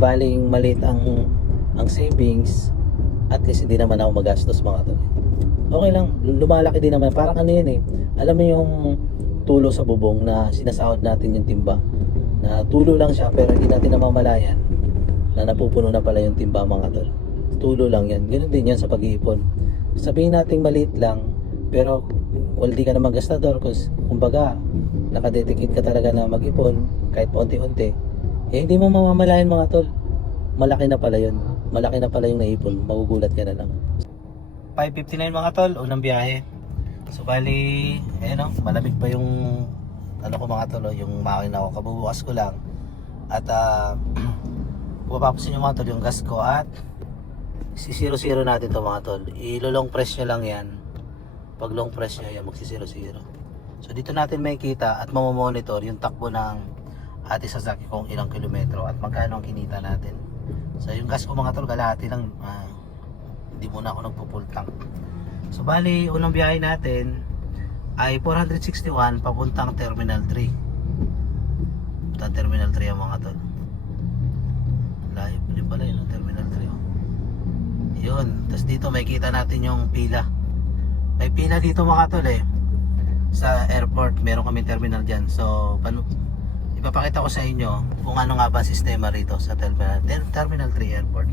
baling maliit ang savings, at least hindi naman ako magastos mga tol. Okay lang, lumalaki din naman. Parang ano yan eh, alam mo yung tulo sa bubong na sinasahod natin yung timba, na tulo lang siya pero hindi natin namamalayan na napupuno na pala yung timba mga tol. Tulo lang yan. Ganun din yan sa pag-iipon. Sabihin natin maliit lang, pero well, di ka naman gastador, kumbaga nakadedicate ka talaga na mag-ipon kahit paunti-unti, eh hindi mo mamamalayan mga tol. Malaki na pala yun. Malaki na pala yung naipon. Magugulat ka na lang. 5:59 mga tol, unang biyahe. So bali, ayun o, malamig pa yung ano ko mga tol, yung makina ko. Kabubukas ko lang. At mapapasin yung mga tol, yung gas ko. At si 0-0 natin to mga tol. Ilo-long press nyo lang yan. Pag long press nyo yan, magsi 0-0. So dito natin makikita at mamamonitor yung takbo ng ate Sasaki kung ilang kilometro at magkano ang kinita natin. So yung gas ko mga tol, kalahati lang. Hindi muna ako nagpo-full tank. So bali, unang biyahe natin ay 461 papuntang Terminal 3. Punta Terminal 3 ang mga tol. Layo pala pala yun, Terminal 3 oh. Yun, tapos dito makikita natin yung pila. May pila dito mga tol eh. Sa airport, meron kami terminal dyan. So, ipapakita ko sa inyo kung ano nga ba sistema rito sa Terminal 3 Airport.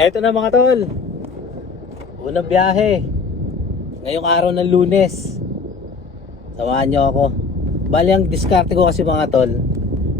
Eto na mga tol, unang biyahe ngayong araw ng Lunes. Samahan nyo ako. Bali ang diskarte ko kasi mga tol,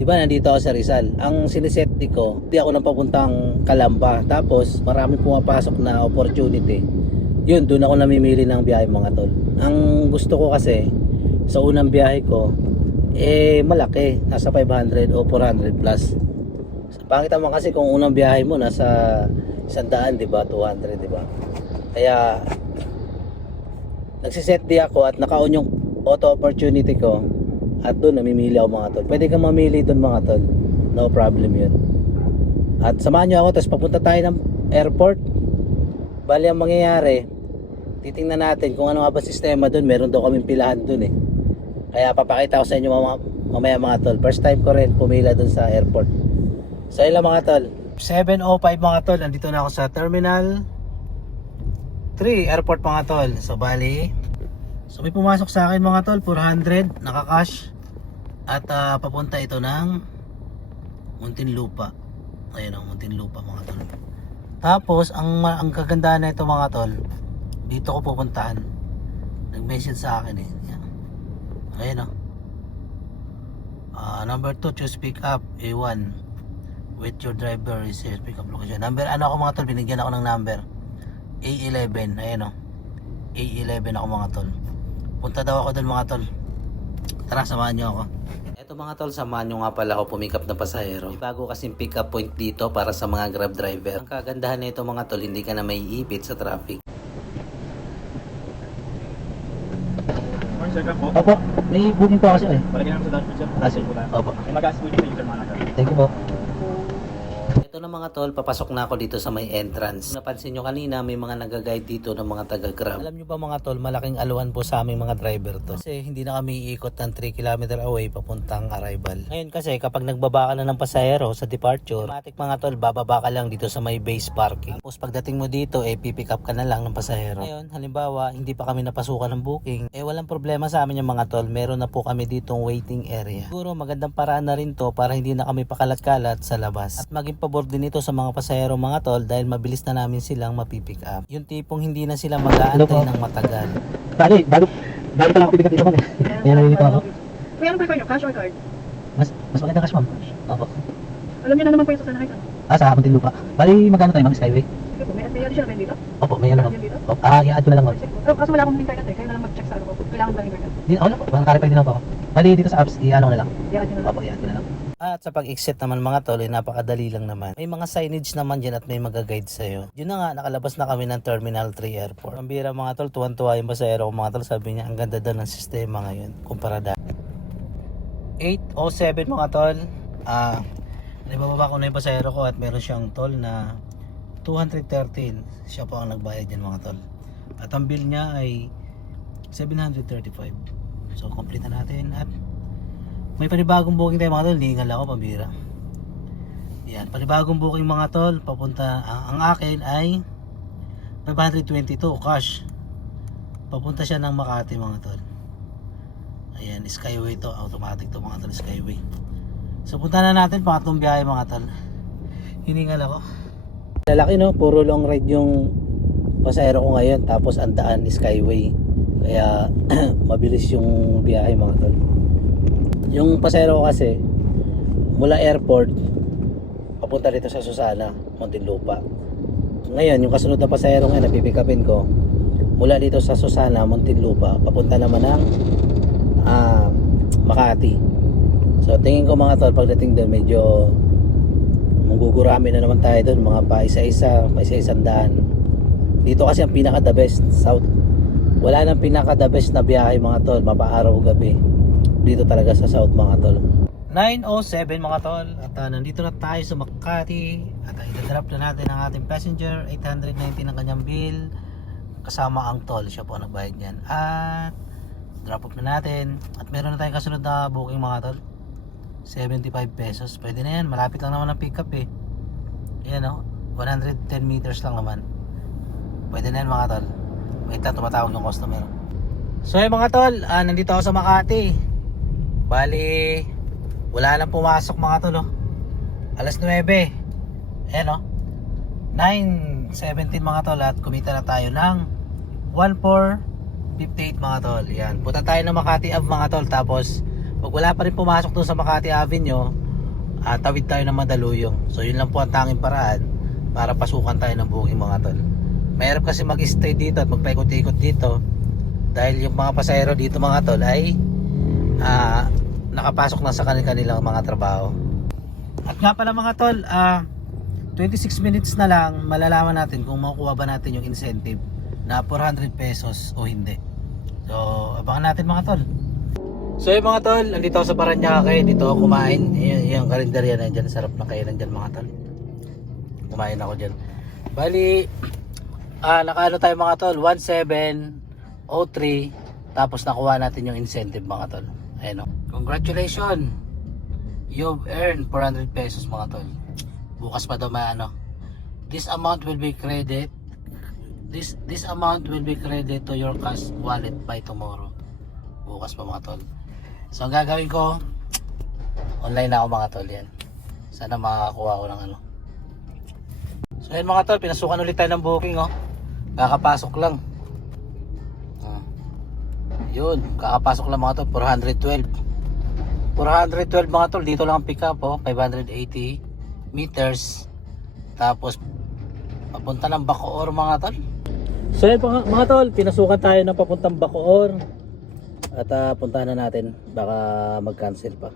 di ba nandito ako sa Rizal, ang siniset ko, di ako nang papuntang Calamba, tapos maraming pumapasok na opportunity. Yun, doon ako namimili ng biyahe mga tol. Ang gusto ko kasi sa unang biyahe ko malaki, nasa 500 o 400 plus. Pangit naman kasi kung unang biyahe mo nasa 100, di ba? 200, di ba? Kaya nagsiset di ako at naka-on yung auto opportunity ko at doon namimili ako mga tol. Pwede kang mamili doon mga tol, no problem yun. At samahan nyo ako, tapos papunta tayo ng airport. Bali ang mangyayari, titingnan natin kung ano nga ba sistema doon. Meron daw kaming pilahan doon eh. Kaya papakita ko sa inyo mamaya mga tol. First time ko rin pumila doon sa airport. So yun lang mga tol, 7:05 mga tol, nandito na ako sa Terminal 3 Airport mga tol. So bali, so may pumasok sa akin mga tol, 400 naka-cash. At papunta ito ng Muntinlupa. Ayun o, Muntinlupa mga tol. Tapos ang kagandahan na ito mga tol, dito ko pupuntahan. Nag-message sa akin eh. Ayun o, number 2, choose pick up A1 with your driver receive pick up location. Number ano ako mga tol, binigyan ako ng number A11. Ayun o, A11 ako mga tol. Punta daw ako doon mga tol. Tara, samahan nyo ako. Eto mga tol, samahan nyo nga pala ako pumikap ng pasahero. May bago kasing pick up point dito para sa mga grab driver. Ang kagandahan nito mga tol, hindi ka na may ipit sa traffic. Opo, may booking po kasi eh. Palagyan namin sa dashboard sir. Kasi, opo. May mag-ask po dito user manager. Thank you po. Ito na mga tol, papasok na ako dito sa may entrance. Napansin nyo kanina, may mga nag-guide dito ng mga taga-grab. Alam nyo ba mga tol, malaking aluhan po sa aming mga driver to. Kasi hindi na kami iikot ng 3 km away papuntang arrival. Ngayon kasi kapag nagbaba ka na ng pasahero sa departure, automatic mga tol, bababa ka lang dito sa may base parking. Tapos pagdating mo dito, pipick up ka na lang ng pasahero. Ngayon, halimbawa, hindi pa kami napasukan ng booking, walang problema sa amin yung mga tol. Meron na po kami ditong waiting area. Siguro magandang paraan na rin to para hindi na kami pakalat-kalat sa labas. At maging pabor din ito sa mga pasahero mga tol dahil mabilis na namin silang mapipick up. Yung tipong hindi na sila mag-aantay ng matagal. Bali pa lang pipikat dito kami. Kaya nalilito ako. Kuya, ano prefer nyo? Cash or card? Mas maganda cash ma'am. Opo. Alam nyo na naman po yung sasanahay ka. Sa Muntinlupa. Bali magkano tayo ma'am, Skyway? Sige po, may additional ba dito? Opo, may ano ma'am. Yan dito? Opo, i-add ko na lang ma'am. Check po. Pero kaso wala akong internet eh. Kayo na lang mag-check sa ano po. Kailangan ba ng internet? Di, ako lang po. Makaka-reply din ako. Bali dito sa apps, i-ano ko na lang. I-add nyo na lang. Opo, i-add ko na lang. At sa pag-exit naman mga tol, napakadali lang naman. May mga signage naman dyan at may mag-guide sa'yo. Yun na nga, nakalabas na kami ng Terminal 3 Airport. Ang bira mga tol, tuwan-tuwa yung pasahero ko mga tol. Sabi niya, ang ganda daw ng sistema ngayon kumpara dati. 8:07 mga tol. Nabababa ko na yung pasahero ko at meron siyang toll na 213. Siya po ang nagbayad dyan mga tol. At ang bill niya ay 735. So complete na natin at may panibagong booking tayo mga tol. Hindi nga lang ako pambira. Yan, panibagong booking mga tol, papunta, ang akin ay 522 cash. Papunta siya ng Makati mga tol. Ayan, Skyway to, automatic to mga tol, Skyway. So punta na natin, pangatlong biyahe mga tol. Hiningal ako. Lalaki no, puro long ride yung pasahero ko ngayon, tapos ang daan Skyway. Kaya mabilis yung biyahe mga tol. Yung pasahero ko kasi mula airport papunta dito sa Susana, Muntinlupa. Ngayon, yung kasunod na pasahero ngayon na pipick upin ko mula dito sa Susana, Muntinlupa, papunta naman ng Makati. So tingin ko mga tol, pagdating doon medyo manggugurami na naman tayo doon, mga pa isa-isang daan. Dito kasi ang pinaka the best, south. Wala nang pinaka the best na biyahe mga tol, mapaaraw gabi. Dito talaga sa south mga tol. 9:07 mga tol, at nandito na tayo sa Makati. At i-drop na natin ang ating passenger, 890 ng kanyang bill kasama ang toll, siya po ang nagbayad niyan. At drop off na natin. At meron na tayong kasunod na booking mga tol, 75 pesos. Pwede na yan, malapit lang naman ang pick up eh. Ayan o, 110 meters lang naman. Pwede na yan mga tol. Wait lang, tumatawag yung customer. So yung mga tol, nandito ako sa Makati. Bali, wala nang pumasok mga tol oh. Alas 9. Ayan oh, 9:17 mga tol. At kumita na tayo ng 1,458 mga tol. Yan, punta tayo ng Makati Ave mga tol. Tapos pag wala pa rin pumasok doon sa Makati Avenue, tawid tayo ng Mandaluyong. So yun lang po ang tanging paraan para pasukan tayo ng booking mga tol. Mahirap kasi mag-stay dito at magpaikot-ikot dito dahil yung mga pasahero dito mga tol ay nakapasok na sa kanilang mga trabaho. At nga pala mga tol, 26 minutes na lang malalaman natin kung makukuha ba natin yung incentive na 400 pesos o hindi. So abangan natin mga tol. So yung mga tol, nandito ako sa Paranaque, dito ako kumain. Yung karinderya na dyan, sarap na kainan dyan mga tol. Kumain ako dyan. Bali, nakaano tayo mga tol, 1703. Tapos nakuha natin yung incentive mga tol. Ayun o. Congratulations! You've earned 400 pesos mga tol. Bukas pa daw ano. This amount will be credit. This amount will be credit to your cash wallet by tomorrow. Bukas pa mga tol. So ang gagawin ko, online na ako mga tol yan. Sana makakuha ko ng ano. So ayun mga tol, pinasukan ulit tayo ng booking oh. Kakapasok lang. Yun, kakapasok lang mga tol, 412 mga tol, dito lang ang pick up oh, 580 meters. Tapos papunta ng Bacoor mga tol. So yun mga tol, pinasukan tayo ng papuntang Bacoor. At puntahan na natin, baka mag-cancel pa.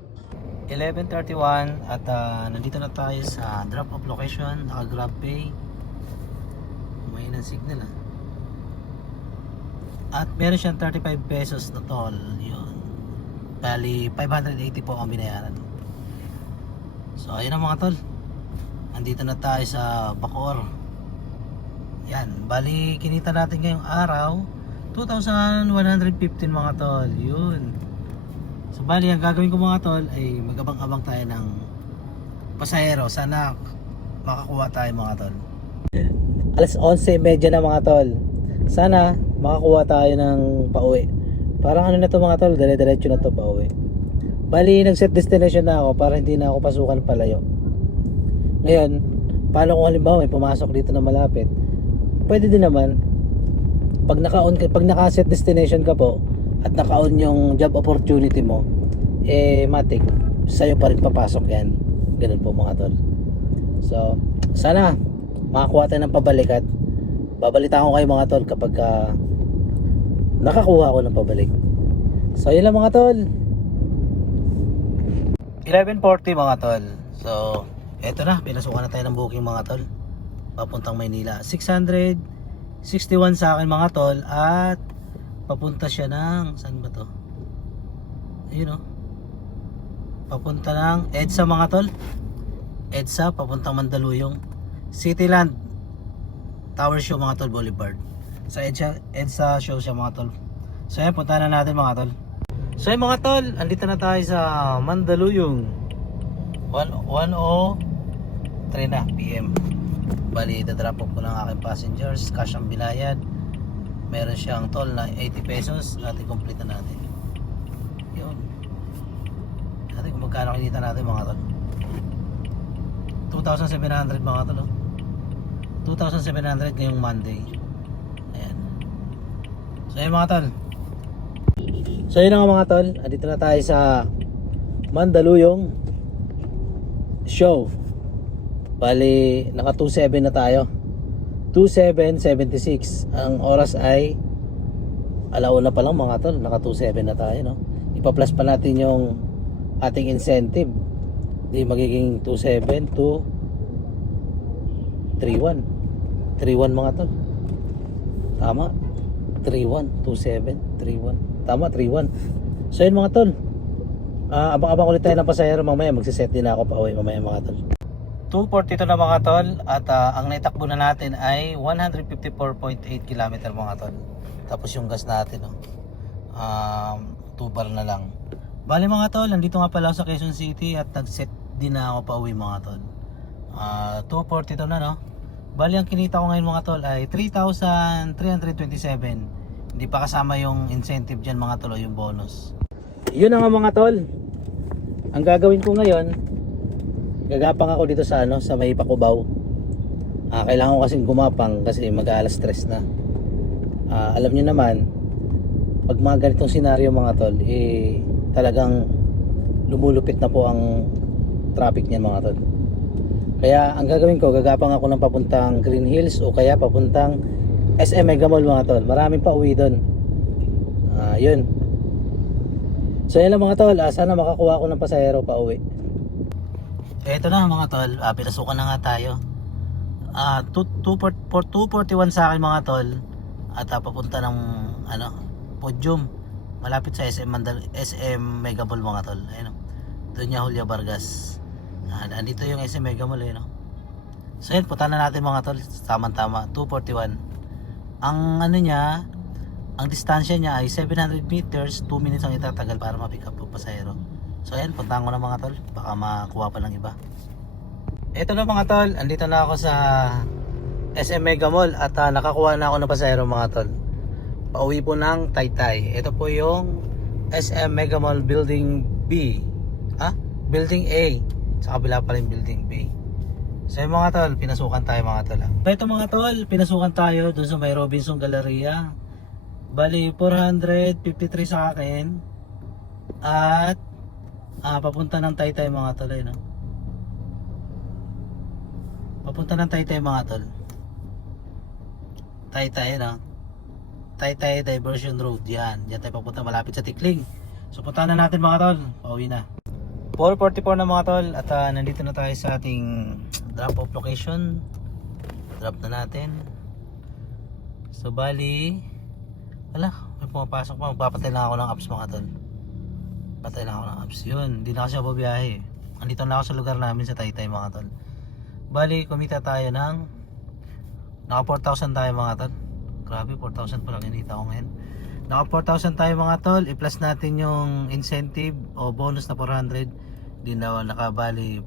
11:31 at nandito na tayo sa drop off location, naka Grab Pay. May ng signal ah. At meron siyang 35 pesos na toll. Yun. Bali 580 po ang binayaran. So ayun na mga tol. Nandito na tayo sa Bacoor. Yan, bali kinita natin ngayong araw 2,115 mga tol. Yun. So bali ang gagawin ko mga tol ay magabang-abang tayo ng pasahero. Sana makakuha tayo mga tol. Alas 11:30 na mga tol. Sana makakuha tayo ng pauwi. Parang ano na to mga tol, dire-diretso na to pauwi. Bali nag-set destination na ako para hindi na ako pasukan palayo. Ngayon, paano kung halimbawa may pumasok dito na malapit? Pwede din naman. Pag naka-set destination ka po at naka-on yung job opportunity mo, matik sa'yo pa rin papasok yan. Ganun po mga tol. So sana makakuha tayo ng pabalik at babalitaan ko kayo mga tol kapag nakakuha ako ng pabalik. So yun lang mga tol, 11:40 mga tol. So eto na, pinasukan na tayo ng booking mga tol papuntang Maynila. 661 sa akin mga tol. At papunta siya ng, saan ba to? Ayun o, papunta ng EDSA mga tol. EDSA, papuntang Mandaluyong. Cityland Tower Show mga tol, Boulevard. Sa EDSA show siya mga tol. So ayan, punta na natin mga tol. So ayan mga tol, andito na tayo sa Mandaluyong. 10 3 na PM. Bali, dadrop off ko ng aking passengers, cash ang binayad. Meron siyang toll na 80 pesos at i-complete na natin. Yun. Natin kung magkano kinita natin mga tol. 2,700 mga tol. 2,700 ngayong Monday. Ayan. So yun mga tol. So yun na nga mga tol. Andito na tayo sa Mandaluyong show. Bali, naka 27 na tayo. 27:76. Ang oras ay alauna pa lang mga tol. Naka 27 na tayo, no? Ipa-plus pa natin yung ating incentive. Di magiging 27 to 31. 31 mga tol. Tama. 31, 27, 31. Tama, 31. So yun mga tol. Abang-abang ulit tayo ng pasahero mamaya. Magsiset din ako pa uwi mamaya mga tol. 2:42 na mga tol. At ang naitakbo na natin ay 154.8 km mga tol. Tapos yung gas natin, no? 2 bar na lang. Bali mga tol, nandito nga pala ako sa Quezon City at nag-set din na ako pa uwi mga tol. 2:42 na, no? Bali ang kinita ko ngayon mga tol ay 3,327. Hindi pa kasama yung incentive dyan mga tol o yung bonus. Yun na nga mga tol. Ang gagawin ko ngayon, gagapang ako dito sa sa may Pakubaw. Kailangan ko kasing gumapang kasi mag-alas 3 na. Alam niyo naman, pag mga ganitong senaryo mga tol, talagang lumulupit na po ang traffic niyan mga tol. Kaya ang gagawin ko, gagapang ako ng papuntang Green Hills o kaya papuntang SM Mega Mall mga tol. Maraming pa uwi doon. Yun. So yun lang mga tol, sana makakuha ko ng pasahero pa uwi. Eto na mga tol, pinasukan na nga tayo. 241 sa akin mga tol. At papunta ng Podium. Malapit sa SM Mega Mall mga tol. Ayun. Doña Julia Vargas. Andito yung SM Mega Mall no. So yun, punta na natin mga tol. Tama-tama, 241. Ang niya, ang distansya niya ay 700 meters, 2 minutes ang itatagal para ma-pick up yung pasahero. So ayan, puntahan ko na mga tol, baka makuha pa ng iba. Ito na mga tol, andito na ako sa SM Mega Mall at nakakuha na ako ng pasahero mga tol. Pauwi po ng Taytay. Ito po yung SM Mega Mall Building B. Building A. Sa kabila pa rin Building B. So yung mga tol, pinasukan tayo mga tol. Ito mga tol, pinasukan tayo dun sa may Robinson Galleria. Bali 453 sa akin. At papunta ng Taytay mga tol, no? Papunta ng Taytay mga tol. Taytay, no? Taytay Diversion Road, yan. Diyan tayo papunta, malapit sa Tikling. So puntahan na natin mga tol, pauwi na. 4:44 na mga tol at nandito na tayo sa ating drop off location. Drop na natin. So bali, may pumapasok pa, magpapatay lang ako ng apps mga tol. Patay lang ako ng apps. Yun, hindi na kasi ako babiyahe. Andito na ako sa lugar namin sa Taytay mga tol. Bali, kumita tayo ng naka 4,000 tayo mga tol. Grabe, 4,000 pa lang kinita ko ngayon. Naka 4,000 tayo mga tol. I-plus natin yung incentive o bonus na 400. Di na nakabali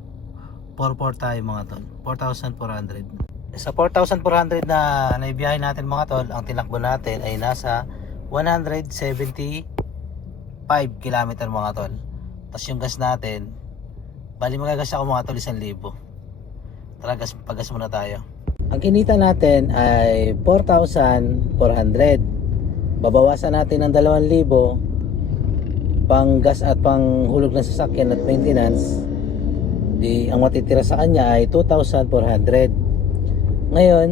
4,400 tayo mga tol. 4,400. Sa 4,400 na naibiyahe natin mga tol, ang tinakbo natin ay nasa 175 km mga tol. Tapos yung gas natin, bali magagas ako mga tol 1,000. Tara, pagas muna tayo. Ang kinita natin ay 4,400. Babawasan natin ng 2,000 pang gas at pang hulog ng sasakyan at maintenance. Di ang matitira sa kanya ay 2,400. Ngayon,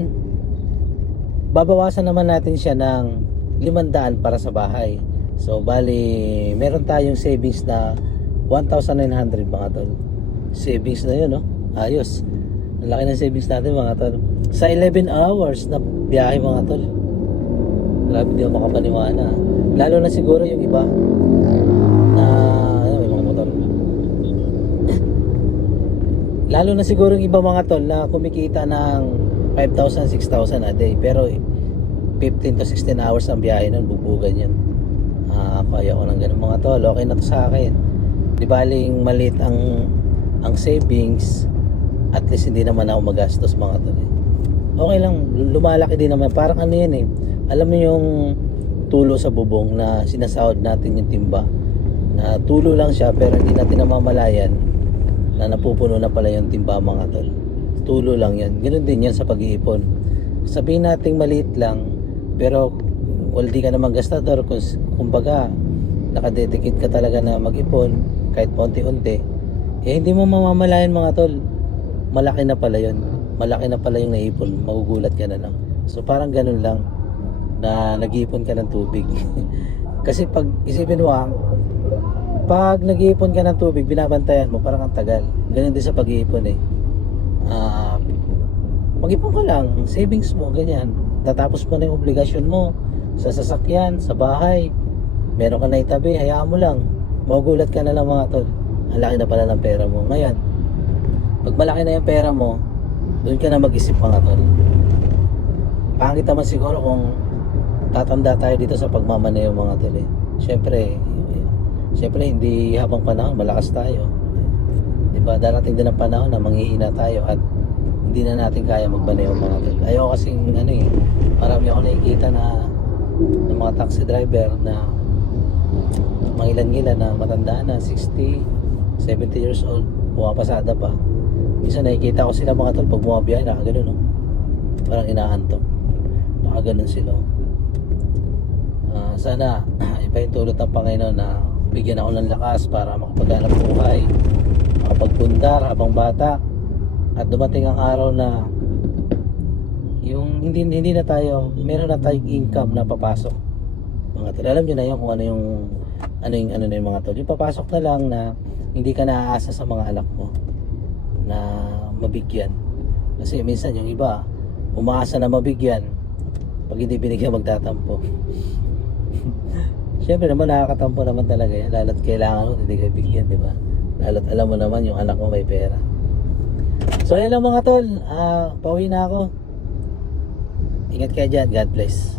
babawasan naman natin siya ng 500 para sa bahay. So bali, meron tayong savings na 1,900 mga tol. Savings na 'yun, no? Ayos. Ang laki ng savings natin mga tol. Sa 11 hours na biyahe mga tol. Grabe, di ako makapaniwala. Lalo na siguro yung iba na may mga motor. Lalo na siguro yung iba mga tol na kumikita ng 5,000, 6,000 a day. Pero 15 to 16 hours ang biyahe nun, bubugan yun. Kaya ko ng ganun mga tol. Okay na to sa akin. Di baling maliit ang savings, at least hindi naman ako magastos mga tol. Okay lang, lumalaki din naman. Parang ano yan eh. Alam mo yung tulo sa bubong na sinasahod natin yung timba. Na tulo lang siya pero hindi natin namamalayan na napupuno na pala yung timba mga tol. Tulo lang yan. Ganun din yan sa pag-iipon. Sabihin natin maliit lang pero di ka naman gastador kumbaga nakadedicate ka talaga na mag-ipon kahit paunti-unti. Eh hindi mo mamamalayan mga tol. Malaki na pala yun. Malaki na pala yung naipon. Magugulat ka na lang. So parang ganun lang na nag-iipon ka ng tubig. Kasi pag isipin mo pag nag-iipon ka ng tubig, binabantayan mo, parang ang tagal. Ganun din sa pag-iipon eh. Mag-ipon ka lang, savings mo, ganyan. Tatapos mo na yung obligasyon mo sa sasakyan, sa bahay. Meron ka na itabi, hayaan mo lang. Magugulat ka na lang mga tol. Ang laki na pala ng pera mo. Ngayon, pag malaki na yung pera mo, doon ka na mag-isip mga tol. Pangit naman siguro kung tatanda tayo dito sa pagmamaneho mga tol eh. Siyempre hindi habang panahon malakas tayo. Diba? Darating din ang panahon na manghihina tayo at hindi na natin kaya magmaneho mga tol. Ayoko kasing marami ako nakikita na ng mga taxi driver na mga ilan-ilan na matanda na 60, 70 years old, pumapasada pa. Minsan nakikita ko sila mga tol pag bumabiyahe, nakagano no? Parang inaantok. Nakaganon sila. Sana ipahintulot ng Panginoon na bigyan ako ng lakas para makapaghanap buhay, makapagpundar habang bata, at dumating ang araw na yung hindi na tayo, meron na tayong income na papasok mga tol. Alam nyo na yun kung ano na yung mga tol. Yung papasok na lang na hindi ka naaasa sa mga anak mo na mabigyan. Kasi minsan yung iba umaasa na mabigyan, pag hindi binigyan magtatampo. Siyempre naman nakakatampo naman talaga yan, lalo't kailangan mo hindi ka bigyan, di ba? Lalo't alam mo naman yung anak mo may pera. So ayan lang mga tol, pauwi na ako. Ingat kayo dyan, God bless.